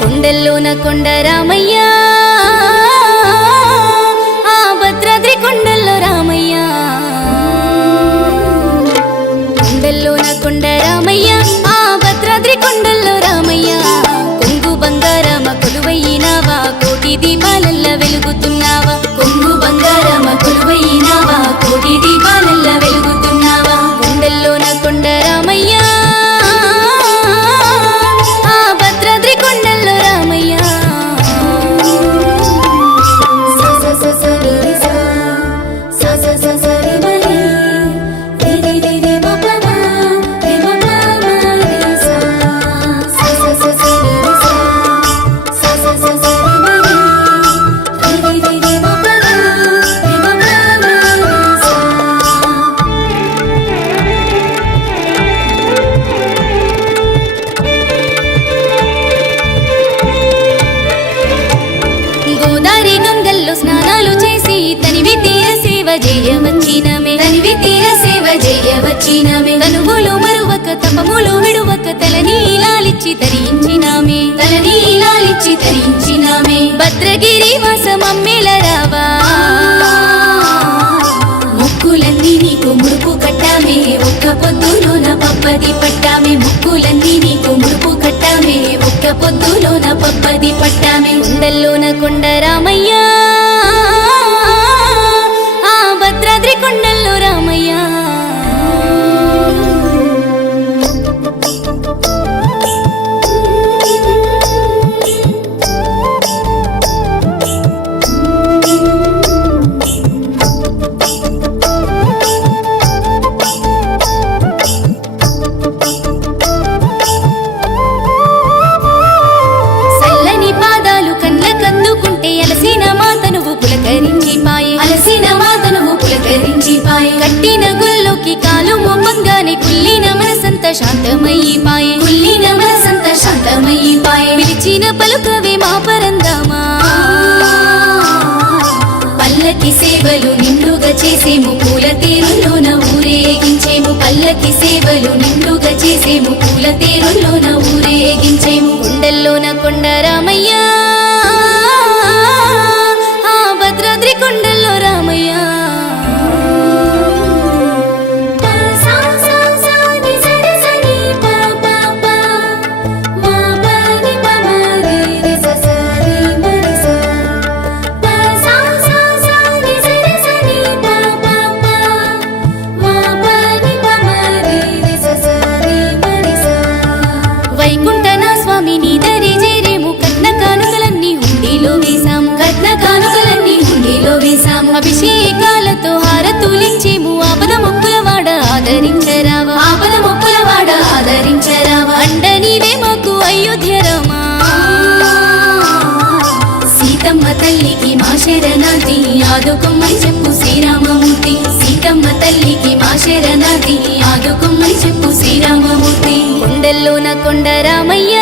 కొండల్లోన కొండ రామయ్య ఆ భద్రాద్రి కొండల్లో రామయ్య కొండల్లోన కొండ రామయ్య ఆ భద్రాద్రి కొండల్లో రామయ్య కొంగు బంగారమ కొలువైనావా కోటి దీపాలల్ల వెలుగుతున్నావా కొంగు బంగారమ కొలువైనావా కోటి దీపాలల్ల వెలుగుతున్నావా కొండల్లోన కొండ రామయ్య స్నానాలు చేసి తనివి తీర సేవ చేయవచ్చినమే తనువులు మరువక తపములు విడువక తలనీలాలిచ్చి తరించినామే భద్రగిరి వాసమమ్మేల రావా ముక్కులన్నీ నీకు ముడుపు కట్టామే ఒక్క పొద్దులోన పప్పది పట్టామే ముక్కులన్నీ నీకు ముడుపు కట్టామే ఒక్క పొద్దులోన పప్పది పట్టామే కొండల్లోన కొండ రామయ్య ఆ భద్రాద్రి కొండల్లో రామయ్య కట్టిన గుల్లోకి కాలు మొమ్మంగానే కుల్లిన మనసంత శాంతమయ్యిపాయే పిలిచిన పలుకవే మా పరందామా పల్లకి సేవలు నిండుగా చేసేము పూల తేరులోన ఊరేగించేము పల్లకి సేవలు నిండుగా చేసేము పూల తేరులోన ఊరేగించేము కొండల్లోన కొండ రామయ్య ఆ భద్రాద్రి కొండల్లో రామయ్య వైకుంఠనా స్వామి నీ దరి చేరేము కట్న కానుకలన్నీ హుండీలో వేసాము అభిషేకాలతో హారతులించేము ఆపద మొక్కులవాడ ఆదరించరావా అండ నీవే మాకు అయోధ్య రామా సీతమ్మ తల్లికి మా శరణార్థి ఆదుకొమ్మని చెప్పు శ్రీరామమూర్తి సీతమ్మ తల్లికి మా శరణార్థి ఆదుకొమ్మని చెప్పు శ్రీరామమూర్తి కొండల్లోన కొండ రామయ్య